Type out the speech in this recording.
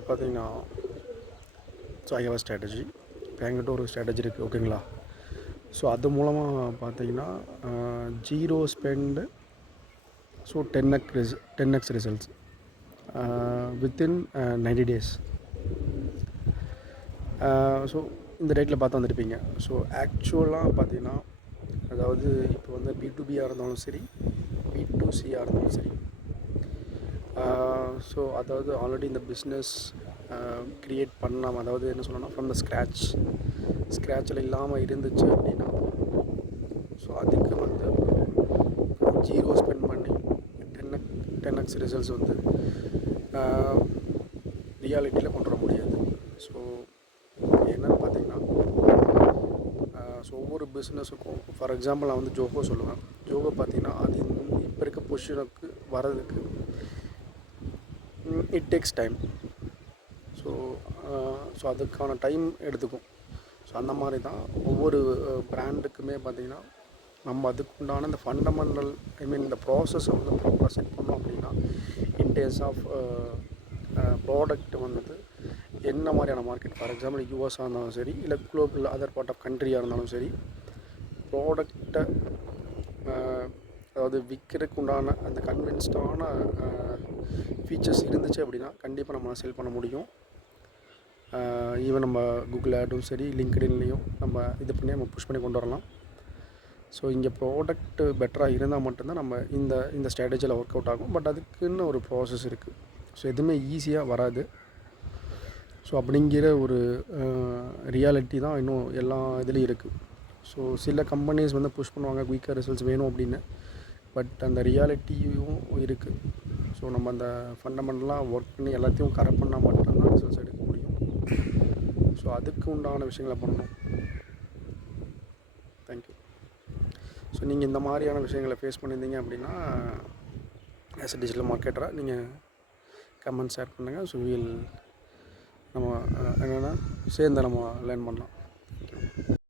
என்கிட்ட பார்த்தீங்கன்னா I have a strategy. இப்போ என்கிட்ட ஒரு ஸ்ட்ராட்டஜி இருக்குது, ஓகேங்களா? ஸோ அது மூலமாக பார்த்தீங்கன்னா zero spend, so 10x results within 90 days. So இந்த ரேட்டில் பார்த்து வந்துருப்பீங்க. ஸோ ஆக்சுவலாக பார்த்தீங்கன்னா, அதாவது இப்போ வந்து B2Bயாக இருந்தாலும் சரி, B2Cயாக இருந்தாலும் சரி, ஸோ அதாவது ஆல்ரெடி இந்த பிஸ்னஸ் க்ரியேட் பண்ணாமல், அதாவது என்ன சொல்லணும்னா ஃப்ரம் த ஸ்க்ராட்சில் இல்லாமல் இருந்துச்சு அப்படின்னா, ஸோ அதுக்கு வந்து ஜீரோ ஸ்பெண்ட் பண்ணி 10x ரிசல்ட்ஸ் வந்து ரியாலிட்டியில் கொண்டு வர முடியாது. ஸோ என்னென்னு பார்த்தீங்கன்னா, ஸோ ஒவ்வொரு பிஸ்னஸுக்கும், ஃபார் எக்ஸாம்பிள் நான் வந்து ஜோகோ சொல்லுவேன். ஜோகோ பார்த்தீங்கன்னா அது இப்போ இருக்க பொசிஷனுக்கு வர்றதுக்கு இட் டேக்ஸ் டைம். ஸோ அதுக்கான டைம் எடுத்துக்கும். ஸோ அந்த மாதிரி தான் ஒவ்வொரு பிராண்டுக்குமே பார்த்திங்கன்னா, நம்ம அதுக்குண்டான இந்த ஃபண்டமெண்டல் இந்த ப்ராசஸை வந்து ப்ராப்பராக செட் பண்ணோம் அப்படின்னா, இன் டேர்ம்ஸ் ஆஃப் ப்ராடக்ட் வந்து என்ன மாதிரியான மார்க்கெட், ஃபார் எக்ஸாம்பிள் யூஎஸ்ஸாக இருந்தாலும் சரி, இல்லை குளோபல் அதர் பார்ட் ஆஃப் கண்ட்ரியாக இருந்தாலும் சரி, ப்ராடக்டை அதாவது விற்கிறதுக்கு உண்டான அந்த கன்வின்ஸ்டான ஃபீச்சர்ஸ் இருந்துச்சு அப்படின்னா கண்டிப்பாக நம்ம செல் பண்ண முடியும். ஈவன் நம்ம கூகுள் ஆடும் சரி, லிங்க்டின்லேயும் நம்ம இது பண்ணி நம்ம புஷ் பண்ணி கொண்டு வரலாம். ஸோ இங்கே ப்ராடக்ட் பெட்டராக இருந்தால் மட்டும்தான் நம்ம இந்த ஸ்ட்ராட்டஜியில் ஒர்க் அவுட் ஆகும். பட் அதுக்குன்னு ஒரு ப்ராசஸ் இருக்குது. ஸோ எதுவுமே ஈஸியாக வராது. ஸோ அப்படிங்கிற ஒரு ரியாலிட்டி தான் இன்னும் எல்லா இதுலேயும் இருக்குது. ஸோ சில கம்பெனிஸ் வந்து புஷ் பண்ணுவாங்க குயிக்காக ரிசல்ட்ஸ் வேணும் அப்படின்னு. பட் அந்த ரியாலிட்டியும் இருக்குது. ஸோ நம்ம அந்த ஃபண்டமெண்டலாக ஒர்க் பண்ணி எல்லாத்தையும் கரெக்ட் பண்ணால் மட்டும்தான் ரிசல்ட்ஸ் எடுக்க முடியும். ஸோ அதுக்கு உண்டான விஷயங்களை பண்ணணும். தேங்க்யூ. ஸோ நீங்கள் இந்த மாதிரியான விஷயங்களை ஃபேஸ் பண்ணியிருந்தீங்க அப்படின்னா, ஆஸ் எ டிஜிட்டல் மார்க்கெட்டராக நீங்கள் கமெண்ட் ஷேர் பண்ணுங்கள். ஸோ நம்ம என்னென்னா சேர்ந்து நம்ம லேர்ன் பண்ணலாம்.